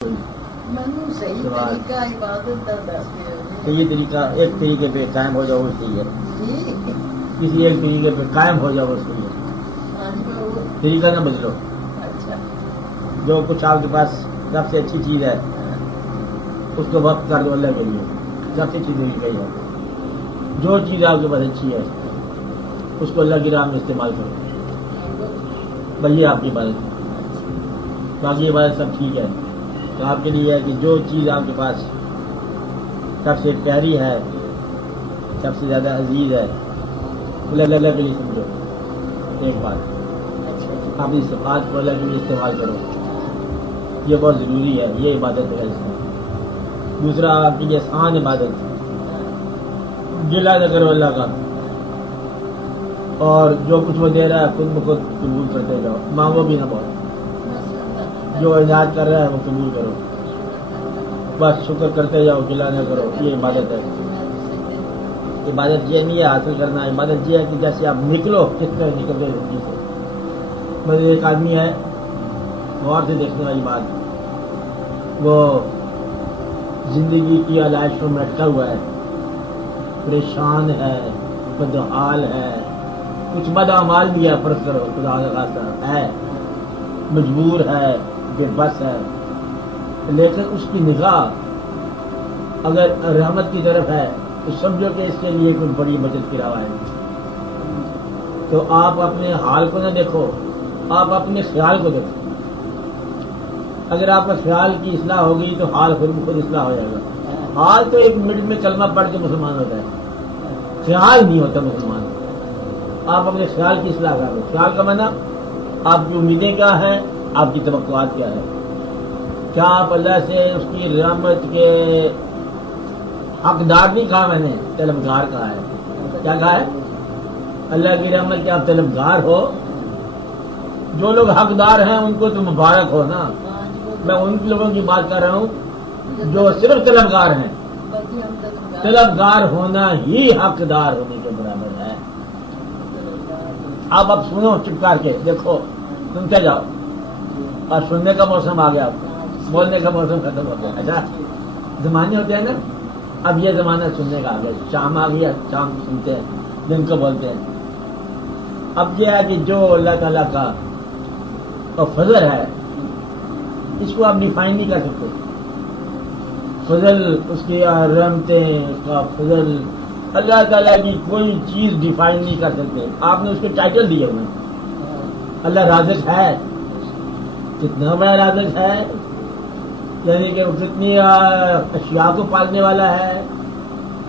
یہ طریقہ ایک طریقے پہ قائم ہو جاؤ اس لیے کسی ایک طریقے پہ قائم ہو جاؤ اس لیے طریقہ نہ بدلو. جو کچھ آپ کے پاس سب سے اچھی چیز ہے اس کو وقت کر دو اللہ کے لیے. سب سے اچھی طریقہ ہے جو چیز آپ کے پاس اچھی ہے اس کو اللہ کی راہ میں استعمال کرو. بھائی آپ کی عبادت باقی عبادت سب ٹھیک ہے. تو آپ کے لیے ہے کہ جو چیز آپ کے پاس سب سے پیاری ہے سب سے زیادہ عزیز ہے اللہ کے لیے سمجھو. ایک بات اپنی صفات کو اللہ کے لیے استعمال کرو. یہ بہت ضروری ہے. یہ عبادت ہے اس میں. دوسرا آپ کی یہ آسان عبادت گلا نہ کرو اللہ کا اور جو کچھ وہ دے رہا ہے خود بخود قبول کرتے جاؤ. مانگو بھی نہ بہت. جو علاج کر رہا ہے وہ قبول کرو. بس شکر کرتے جاؤ. گلا نہ کرو. یہ عبادت ہے. عبادت یہ نہیں ہے حاصل کرنا. عبادت یہ ہے کہ جیسے آپ نکلو کس طرح نکل گئے زندگی سے. مگر ایک آدمی ہے غور سے دیکھنے والی بات وہ زندگی کی علائشوں میں اٹکا ہوا ہے. پریشان ہے بدحال ہے. کچھ بدعمال بھی ہے فرض کرو خدا کا خاصہ ہے. مجبور ہے بے بس ہے. لیکن اس کی نگاہ اگر رحمت کی طرف ہے تو سمجھو کہ اس کے لیے کوئی بڑی بچت کی راہ ہے. تو آپ اپنے حال کو نہ دیکھو آپ اپنے خیال کو دیکھو. اگر آپ کا خیال کی اصلاح ہوگی تو حال خود بخود اصلاح ہو جائے گا. حال تو ایک منٹ میں کلمہ پڑھ کے مسلمان ہوتا ہے. خیال نہیں ہوتا مسلمان. آپ اپنے خیال کی اصلاح کر لو. خیال کا معنی آپ کی امیدیں کیا ہیں آپ کی توقعات کیا ہے. کیا آپ اللہ سے اس کی رحمت کے حقدار نہیں کہا میں نے طلبگار کہا ہے. کیا کہا ہے؟ اللہ کی رحمت کے آپ طلبگار ہو. جو لوگ حقدار ہیں ان کو تو مبارک ہو نا. میں ان لوگوں کی بات کر رہا ہوں جو صرف طلبگار ہیں. طلبگار ہونا ہی حقدار ہونے کے برابر ہے. آپ اب سنو چپ کر کے دیکھو سنتے جاؤ. اور سننے کا موسم آ گیا. بولنے کا موسم ختم ہو گیا. اچھا زمانے ہوتے ہیں نا. اب یہ زمانہ سننے کا آ گیا. شام آ گیا. شام سنتے ہیں دن کو بولتے ہیں. اب یہ ہے کہ جو اللہ تعالیٰ کا فضل ہے اس کو آپ ڈیفائن نہیں کر سکتے. فضل اس کی رحمتیں اس کا فضل اللہ تعالیٰ کی کوئی چیز ڈیفائن نہیں کر سکتے. آپ نے اس کے ٹائٹل دیے ہوئے. اللہ رازق ہے. کتنا بڑا رازق ہے. یعنی کہ وہ کتنی اشیاء کو پالنے والا ہے.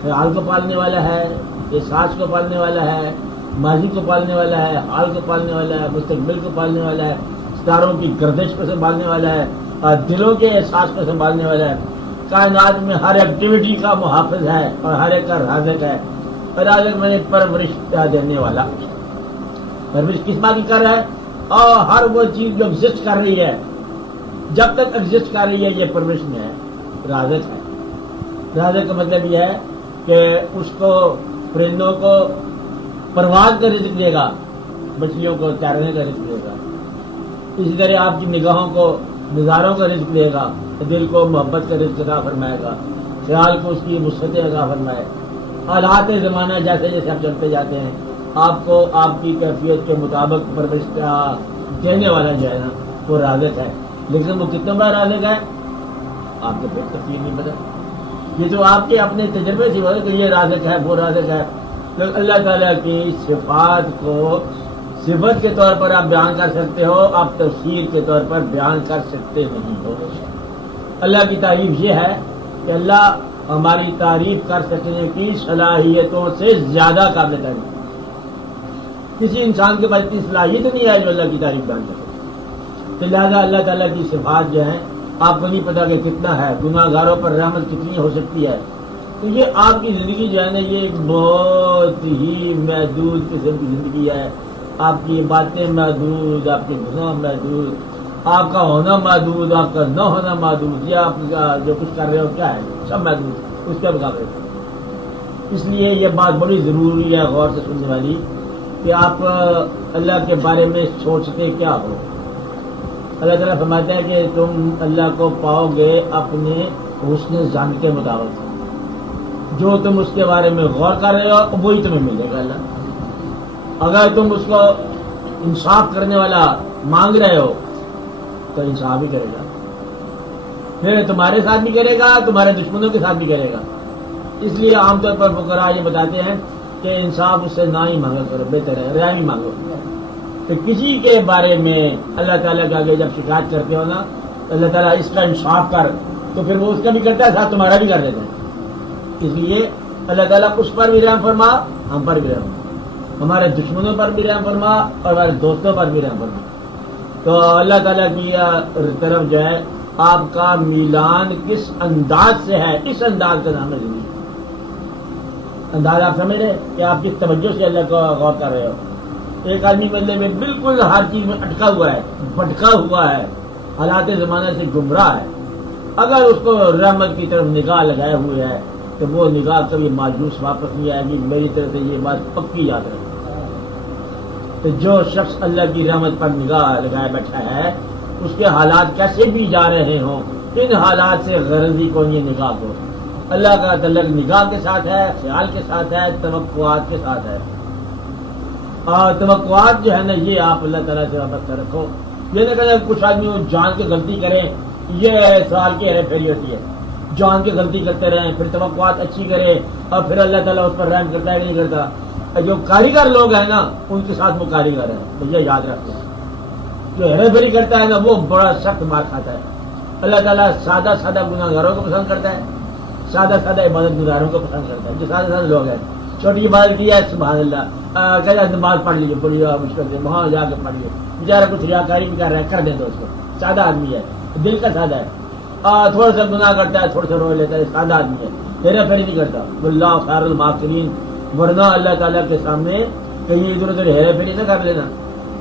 خیال کو پالنے والا ہے. احساس کو پالنے والا ہے. ماضی کو پالنے والا ہے. حال کو پالنے والا ہے. مستقبل کو پالنے والا ہے. ستاروں کی گردش کو سنبھالنے والا ہے. اور دلوں کے احساس کو سنبھالنے والا ہے. کائنات میں ہر ایکٹیویٹی کا محافظ ہے اور ہر ایک کا رازق ہے. رازق میں نے پرورش دینے والا. پرورش کس بات کی کر رہا ہے؟ اور ہر وہ چیز جو ایگزسٹ کر رہی ہے جب تک ایگزسٹ کر رہی ہے یہ پرورش میں ہے. رازق ہے. رازق کا مطلب یہ ہے کہ اس کو پرندوں کو پرواز کا رزق دے گا. مچھلیوں کو تیرنے کا رزق دے گا. اسی طرح آپ کی نگاہوں کو نظاروں کا رزق دے گا. دل کو محبت کا رزق عطا فرمائے گا. خیال کو اس کی وسعتیں عطا فرمائے. حالات زمانہ جیسے جیسے آپ چلتے جاتے ہیں آپ کو آپ کی کیفیت کے مطابق پرورش دینے والا جو ہے نا وہ رازق ہے. لیکن وہ کتنا بڑا رازق ہے آپ کو پھر تفصیل نہیں پتا. یہ تو آپ کے اپنے تجربے سے ہوگا کہ یہ رازق ہے وہ رازق ہے. تو اللہ تعالیٰ کی صفات کو صفت کے طور پر آپ بیان کر سکتے ہو. آپ تفسیر کے طور پر بیان کر سکتے نہیں ہو. اللہ کی تعریف یہ ہے کہ اللہ ہماری تعریف کر سکنے کی صلاحیتوں سے زیادہ قابل تعریف. کسی انسان کے پاس اتنی صلاحیت نہیں ہے جو اللہ کی تعریف بیان کرے. تو لہٰذا اللہ تعالیٰ کی صفات جو ہیں آپ کو نہیں پتا کہ کتنا ہے. گناہ گاروں پر رحمت کتنی ہو سکتی ہے. تو یہ آپ کی زندگی جو ہے نا یہ ایک بہت ہی محدود قسم کی زندگی ہے. آپ کی باتیں محدود. آپ کے گناہ محدود. آپ کا ہونا محدود. آپ کا نہ ہونا محدود. یا آپ کا جو کچھ کر رہے ہو کیا ہے سب محدود اس کے مقابلے. اس لیے یہ بات بڑی ضروری ہے غور سے سننے والی کہ آپ اللہ کے بارے میں سوچتے کیا ہو. اللہ تعالیٰ فرماتے ہیں کہ تم اللہ کو پاؤ گے اپنے حسن ظن کے مطابق، جو تم اس کے بارے میں غور کر رہے ہو وہی تمہیں ملے گا اللہ۔ اگر تم اس کو انصاف کرنے والا مانگ رہے ہو تو انصاف ہی کرے گا، پھر تمہارے ساتھ بھی کرے گا، تمہارے دشمنوں کے ساتھ بھی کرے گا۔ اس لیے عام طور پر فقراء یہ بتاتے ہیں کہ انصاف اس سے نہ ہی مانگا کرو، بہتر ہے ریا ہی مانگو۔ کہ کسی کے بارے میں اللہ تعالیٰ کے آگے جب شکایت کرتے ہو نا، اللہ تعالیٰ اس کا انصاف کر، تو پھر وہ اس کا بھی کرتا ہے، ساتھ تمہارا بھی کر دیتا ہے۔ اس لیے اللہ تعالیٰ اس پر بھی رحم فرما، ہم پر بھی رحم فرما، ہمارے دشمنوں پر بھی رحم فرما اور ہمارے دوستوں پر بھی رحم فرما۔ تو اللہ تعالیٰ کی طرف جو ہے آپ کا میلان کس انداز سے ہے، اس انداز کا نام ہے زندگی۔ انداز آپ سمجھ رہے کہ آپ کس توجہ سے اللہ کو غور کر رہے ہو۔ ایک آدمی بدلے میں بالکل ہر چیز میں اٹکا ہوا ہے، بھٹکا ہوا ہے، حالات زمانہ سے گمراہ ہے، اگر اس کو رحمت کی طرف نگاہ لگائے ہوئے ہے تو وہ نگاہ کبھی مایوس واپس نہیں آئے گی۔ میری طرف سے یہ بات پکی یاد رکھے۔ تو جو شخص اللہ کی رحمت پر نگاہ لگائے بیٹھا ہے، اس کے حالات کیسے بھی جا رہے ہوں، ان حالات سے غرضی کو یہ نگاہ کو اللہ کا تعلق نگاہ کے ساتھ ہے، خیال کے ساتھ ہے، توقعات کے ساتھ ہے۔ اور توقعات جو ہے نا یہ آپ اللہ تعالیٰ سے وابستہ رکھو۔ یہ نہ کہنا کچھ آدمی وہ جان کے غلطی کریں، یہ سوال کی ہیرے پھیری ہوتی ہے، جان کے غلطی کرتے رہیں، پھر توقعات اچھی کرے اور پھر اللہ تعالیٰ اس پر رحم کرتا ہے کہ نہیں کرتا۔ جو کاریگر لوگ ہیں نا ان کے ساتھ وہ کاریگر ہیں، تو یہ یاد رکھتے ہیں۔ جو ہیرے پھیری کرتا ہے نا وہ بڑا سخت مار کھاتا ہے۔ اللہ تعالیٰ سادہ سادہ گناہ گاروں کو پسند کرتا ہے، سادہ سادہ عبادت گزاروں کو پسند کرتا ہے۔ جو سادہ سادہ لوگ ہیں، چھوٹی عبادت کی ہے سبحان اللہ، کہتا ہے نماز پڑھ لیجیے، بڑی مشکل سے وہاں جا کے پڑھ لیجیے، بیچارہ کچھ ریاکاری بھی کر رہا ہے، کر دیں تو اس کو، سادہ آدمی ہے، دل کا سادہ ہے، تھوڑا سا گناہ کرتا ہے، تھوڑا سا رو لیتا ہے، سادہ آدمی ہے، ہیرا پھیری نہیں کرتا۔ واللہ خیر الماکرین، ورنہ اللہ تعالیٰ کے سامنے کہیں ادھر ادھر ہیرا پھیری نہ کر لینا،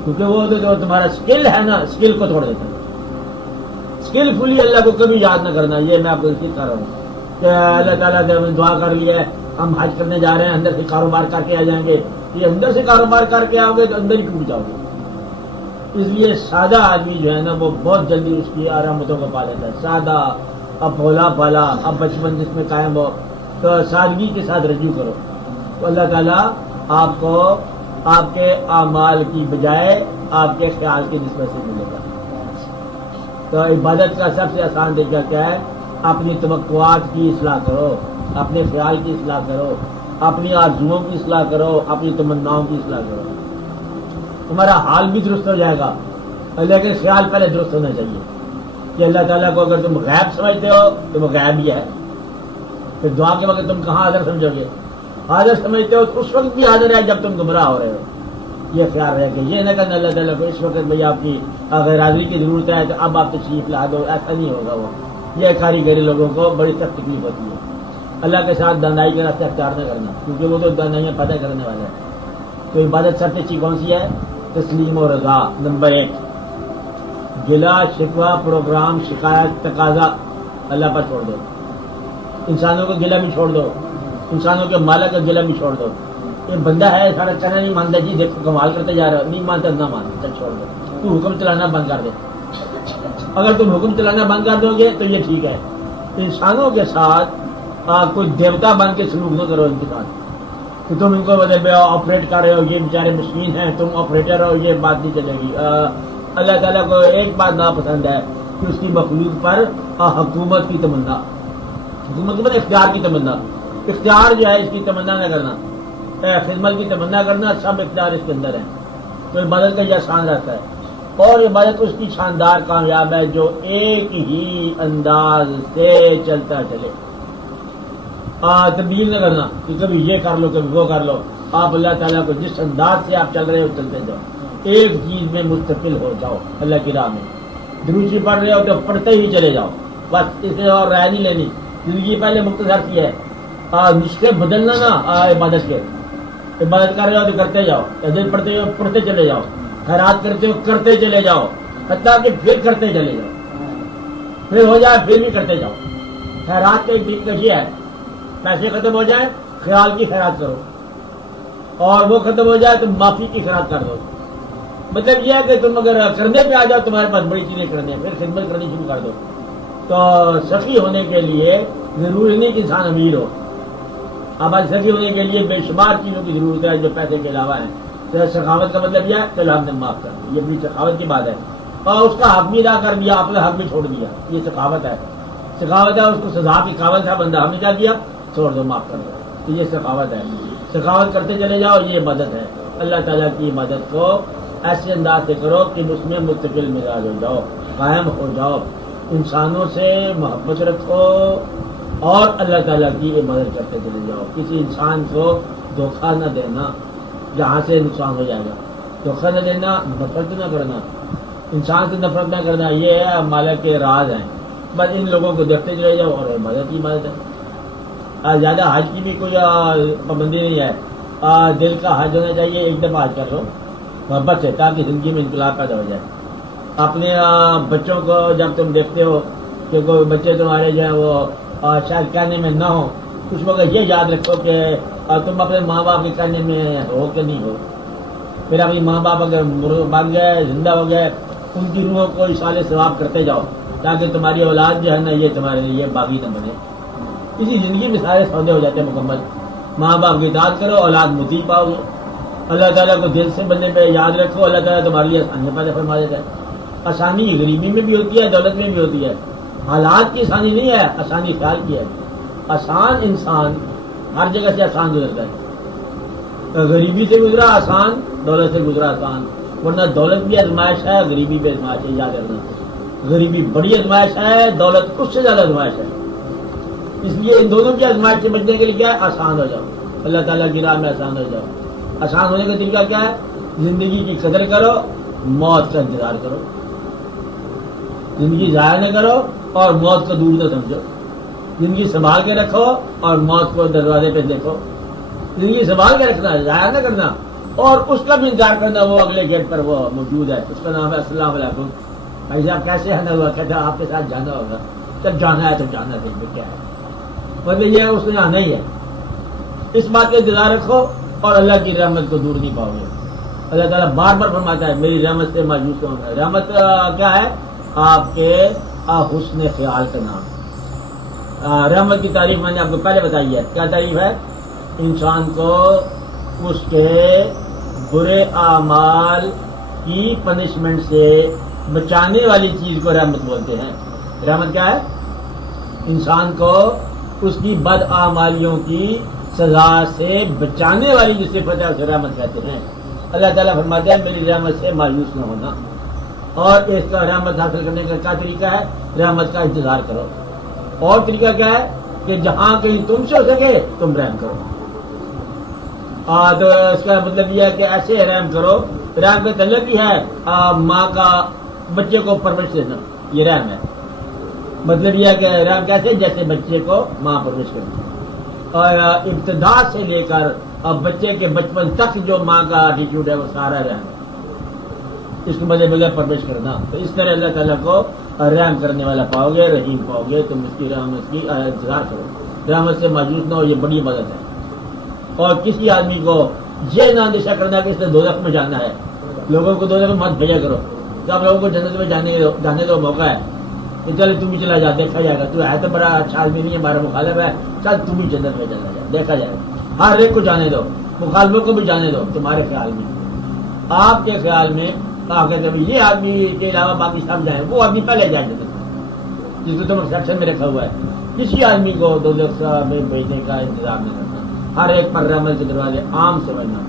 کیونکہ وہ جو تمہارا اسکل ہے نا، اسکل کو توڑ دیتا ہے۔ اسکلفلی اللہ کو کبھی یاد نہ کرنا، یہ میں آپ کو ذکر کر رہا ہوں کہ اللہ تعالیٰ سے ہم نے دعا کر لی ہے، ہم حج کرنے جا رہے ہیں، اندر سے کاروبار کر کے آ جائیں گے، یہ اندر سے کاروبار کر کے آؤ گے تو اندر ہی ٹوٹ جاؤ گے۔ اس لیے سادہ آدمی جو ہے نا وہ بہت جلدی اس کی رحمتوں کو پا لیتا ہے۔ سادہ، اب بھولا بھالا، اب بچپن جس میں قائم ہو، تو سادگی کے ساتھ رجوع کرو تو اللہ تعالیٰ آپ کو آپ کے اعمال کی بجائے آپ کے خیال کی نسبت سے ملے گا۔ تو عبادت کا سب سے آسان طریقہ کیا ہے؟ اپنی توقعات کی اصلاح کرو، اپنے خیال کی اصلاح کرو، اپنی آرزوؤں کی اصلاح کرو، اپنی تمناؤں کی اصلاح کرو، تمہارا حال بھی درست ہو جائے گا۔ لیکن خیال پہلے درست ہونا چاہیے کہ اللہ تعالیٰ کو اگر تم غیب سمجھتے ہو تو وہ غیب ہی ہے، پھر دعا کے وقت تم کہاں حاضر سمجھو گے؟ حاضر سمجھتے ہو تو اس وقت بھی حاضر ہے جب تم گمراہ ہو رہے ہو۔ یہ خیال رہے کہ یہ نہ کرنا اللہ تعالیٰ کو اس وقت بھائی آپ کی اگر حاضری کی ضرورت ہے تو اب آپ تشریف لا دو، ایسا نہیں ہوگا۔ وہ یہ کاریگری لوگوں کو بڑی سخت تکلیف ہوتی ہے۔ اللہ کے ساتھ دانائی کا راستہ اختیار نہ کرنا، کیونکہ وہ تو دانائیاں پیدا کرنے والا ہے۔ تو عبادت سب سے اچھی کون سی ہے؟ تسلیم و رضا۔ نمبر 1، گلا شکوہ پروگرام شکایت تقاضا اللہ پر چھوڑ دو، انسانوں کو گلا بھی چھوڑ دو، انسانوں کے مالک کا گلا بھی چھوڑ دو۔ یہ بندہ ہے سارا چنا نہیں مانتا، جی دیکھو کمال کرتے جا رہا ہو، نہیں مانتا نہ مانتا، چل چھوڑ دو، تو حکم چلانا بند کر دے۔ اگر تم حکم چلانا بند کر دو گے تو یہ ٹھیک ہے۔ انسانوں کے ساتھ کوئی دیوتا بن کے سلوک نہ کرو ان کے ساتھ کہ تم ان کو آپریٹ کر رہے ہو، یہ بیچارے مشین ہیں، تم آپریٹر ہو، یہ بات نہیں چلے گی۔ اللہ تعالیٰ کو ایک بات ناپسند ہے کہ اس کی مخلوق پر حکومت کی تمنا، حکومت پر اختیار کی تمنا، اختیار جو ہے اس کی تمنا نہ کرنا، خدمت کی تمنا کرنا، سب اختیار اس کے اندر ہے۔ تو عبادت کا یہ آسان رہتا ہے، اور عبادت اس کی شاندار کامیاب ہے جو ایک ہی انداز سے چلتا چلے، تبدیل نہ کرنا کہ کبھی یہ کر لو کبھی وہ کر لو۔ آپ اللہ تعالیٰ کو جس انداز سے آپ چل رہے ہو چلتے جاؤ، ایک چیز میں مستقل ہو جاؤ اللہ کی راہ میں۔ دروشی پڑھ رہے ہو تو پڑھتے ہی چلے جاؤ، بس اس سے اور رائے نہیں لینی۔ زندگی پہلے مختصر کی ہے، نسخے بدلنا نا عبادت کے۔ عبادت کر رہے ہو تو کرتے جاؤ، دل پڑھتے ہو پڑھتے چلے جاؤ، خیرات کرتے ہو کرتے چلے جاؤ، حتیٰ کہ پھر کرتے چلے جاؤ، پھر ہو جائے پھر بھی کرتے جاؤ۔ خیرات کا ایک طریقہ یہ ہے، پیسے ختم ہو جائیں خیال کی خیرات کرو، اور وہ ختم ہو جائے تو معافی کی خیرات کر دو۔ مطلب یہ ہے کہ تم اگر کرنے پہ آ جاؤ تمہارے پاس بڑی چیزیں کرنے ہیں، پھر خدمت کرنی شروع کر دو. تو سخی ہونے کے لیے ضروری نہیں کہ انسان امیر ہو. اب آج سخی ہونے کے لیے بے شمار چیزوں کی ضرورت ہے جو پیسے کے علاوہ ہیں. تو سخاوت کا مطلب یہ ہے چلو ہم نے معاف کر دیا، یہ بڑی سخاوت کی بات ہے. اور اس کا حق بھی ادا کر دیا، اپنے حق بھی چھوڑ دیا، یہ سخاوت ہے. سخاوت ہے اس کو سزا کی قابل تھا بندہ، ہم نے کیا کیا؟ چھوڑ دو، معاف کر دو. تو یہ سخاوت ہے. سخاوت کرتے چلے جاؤ، یہ مدد ہے. اللہ تعالیٰ کی مدد کو ایسے انداز سے کرو کہ اس میں مستقل مزاج ہو جاؤ، قائم ہو جاؤ، انسانوں سے محبت رکھو اور اللہ تعالیٰ کی مدد کرتے چلے جاؤ. کسی انسان کو دھوکہ نہ دینا جہاں سے نقصان ہو جائے گا. دھوکہ نہ دینا، نفرت نہ کرنا، انسان سے نفرت نہ کرنا، یہ ہے مالک کے راز ہیں. بس ان لوگوں کو دیکھتے چلے جاؤ اور مدد کی مدد ہے. زیادہ حج کی بھی کوئی پابندی نہیں ہے. دل کا حج ہونا چاہیے، ایک دفعہ حج کر لو محبت سے، تاکہ زندگی میں انقلاب پیدا ہو جائے. اپنے بچوں کو جب تم دیکھتے ہو کہ کوئی بچے تمہارے جو ہیں وہ شاید کہنے میں نہ ہو، اس وقت یہ یاد رکھو کہ تم اپنے ماں باپ کے کہنے میں ہو کہ نہیں ہو. پھر اپنی ماں باپ اگر بن گئے، زندہ ہو گئے، ان کی روحوں کو اصال ثواب کرتے جاؤ تاکہ تمہاری اولاد جو ہے نا یہ تمہارے لیے باغی نہ بنے. اسی زندگی میں سارے سودے ہو جاتے ہیں مکمل. ماں باپ کی اطاعت کرو، اولاد مطیع پاؤ گے. اللہ تعالیٰ کو دل سے بننے پہ یاد رکھو، اللہ تعالیٰ تمہارے لیے آسانی پیدا فرما دیتا ہے. آسانی غریبی میں بھی ہوتی ہے، دولت میں بھی ہوتی ہے. حالات کی آسانی نہیں ہے، آسانی خیال کی ہے. آسان انسان ہر جگہ سے آسان گزرتا ہے. غریبی سے گزرا آسان، دولت سے گزرا آسان. ورنہ دولت بھی آزمائش ہے، غریبی بھی آزمائش ہے. یاد رکھنا، غریبی بڑی آزمائش ہے، دولت اس سے زیادہ آزمائش ہے. اس لیے ان دونوں کی آزمائش سے بچنے کے لیے کیا ہے؟ آسان ہو جاؤ، اللہ تعالیٰ کی راہ میں آسان ہو جاؤ. آسان ہونے کا طریقہ کیا ہے؟ زندگی کی قدر کرو، موت کا انتظار کرو. زندگی ضائع نہ کرو اور موت کو دور نہ سمجھو. زندگی سنبھال کے رکھو اور موت کو دروازے پہ دیکھو. زندگی سنبھال کے رکھنا، ضائع نہ کرنا، اور اس کا بھی انتظار کرنا. وہ اگلے گیٹ پر وہ موجود ہے، اس کا نام ہے السلام علیکم. بھائی صاحب کیسے آنا ہوا؟ کہتے ہیں آپ کے ساتھ جانا ہوگا. جب جانا ہے تو جانا دیکھ کیا ہے، مطلب یہ اس نے آنا ہی ہے. اس بات کا انتظار رکھو اور اللہ کی رحمت کو دور نہیں پاؤ گے. اللہ تعالیٰ بار بار فرماتا ہے میری رحمت سے مایوس نہ ہونا. رحمت کیا ہے؟ آپ کے حسن خیال کا نام. رحمت کی تعریف میں نے آپ کو پہلے بتائی ہے. کیا تعریف ہے؟ انسان کو اس کے برے اعمال کی پنشمنٹ سے بچانے والی چیز کو رحمت بولتے ہیں. رحمت کیا ہے؟ انسان کو اس کی بد اعمالیوں کی سزا سے بچانے والی جو صفت ہے اسے رحمت کہتے ہیں. اللہ تعالیٰ فرماتے ہیں میری رحمت سے مایوس نہ ہونا. اور اس کا رحمت حاصل کرنے کا کیا طریقہ ہے؟ رحمت کا انتظار کرو. اور طریقہ کیا ہے؟ کہ جہاں کہیں تم سے ہو سکے تم رحم کرو. تو اس کا مطلب یہ ہے کہ ایسے رحم کرو. رحم کا تعلق ہی ہے ماں کا بچے کو پرورش دینا، یہ رحم ہے. مطلب یہ ہے کہ رحم کیسے؟ جیسے بچے کو ماں پرورش کرتی ہے، اور ابتدا سے لے کر اب بچے کے بچپن تک جو ماں کا ایٹیٹیوڈ ہے وہ سارا رحم ہے. اس کو مدد بغیر پرورش کرنا. تو اس طرح اللہ تعالیٰ کو رحم کرنے والا پاؤ گے، رحیم پاؤ گے. تم اس کی رحمت کی انتظار کرو، رحمت سے مایوس نہ ہو. یہ بڑی مدد ہے. اور کسی آدمی کو یہ نہ اندیشہ کرنا کہ اس نے دوزخ میں جانا ہے. لوگوں کو دوزخ میں مت بھیجا کرو کہ آپ لوگوں کو جنت میں جانے کا موقع ہے کہ چل تم ہی چلا جا، دیکھا جائے گا. تو ہے تو بڑا اچھا آدمی نہیں ہے، ہمارا مخالف ہے، چل تم ہی جنت میں چلا جا، دیکھا جائے گا. ہر ایک کو جانے دو، مخالفوں کو بھی جانے دو. تمہارے خیال میں، آپ کے خیال میں کہتے ہیں یہ آدمی کے علاوہ باقی سب جائیں، وہ آدمی پہلے جائے جنت میں جس کو تم سیکشن میں رکھا ہوا ہے. کسی آدمی کو دوزخ میں بھیجنے کا انتظام نہیں کرنا. ہر ایک پر رحمت کے دروازے عام سمجھنا.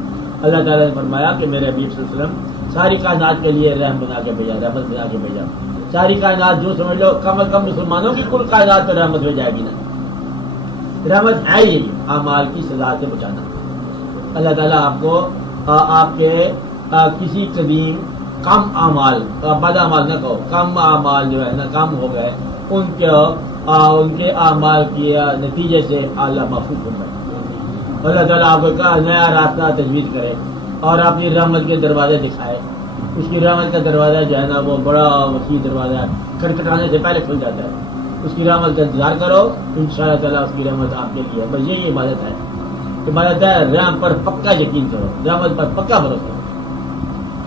اللہ تعالیٰ نے فرمایا کہ میرے حبیب صلی اللہ علیہ وسلم ساری کائنات کے لیے رحم بنا کے بھیجا، رحمت بنا کے بھیجا. ساری کائنات جو سمجھ لو، کم از کم مسلمانوں کی کل کائنات تو رحمت ہو جائے گی نا. رحمت ہے یہی اعمال کی سزا سے بچانا. اللہ تعالیٰ آپ کو آپ کے کسی قدیم کم اعمال، بد اعمال نہ کہو، کم اعمال جو ہے نا کم ہو گئے، ان کے اعمال کے نتیجے سے اللہ محفوظ ہو گئے. اللہ تعالیٰ آپ کو نیا راستہ تجویز کرے اور اپنی رحمت کے دروازے دکھائے. اس کی رحمت کا دروازہ جو ہے نا وہ بڑا وسیع دروازہ ہے، کھٹکھٹانے سے پہلے کھل جاتا ہے. اس کی رحمت کا انتظار کرو، انشاءاللہ تعالیٰ اس کی رحمت آپ کے لیے. بس یہی عبادت ہے. عبادت ہے رحم پر پکا یقین کرو، رحمت پر پکا بھروسہ کرو.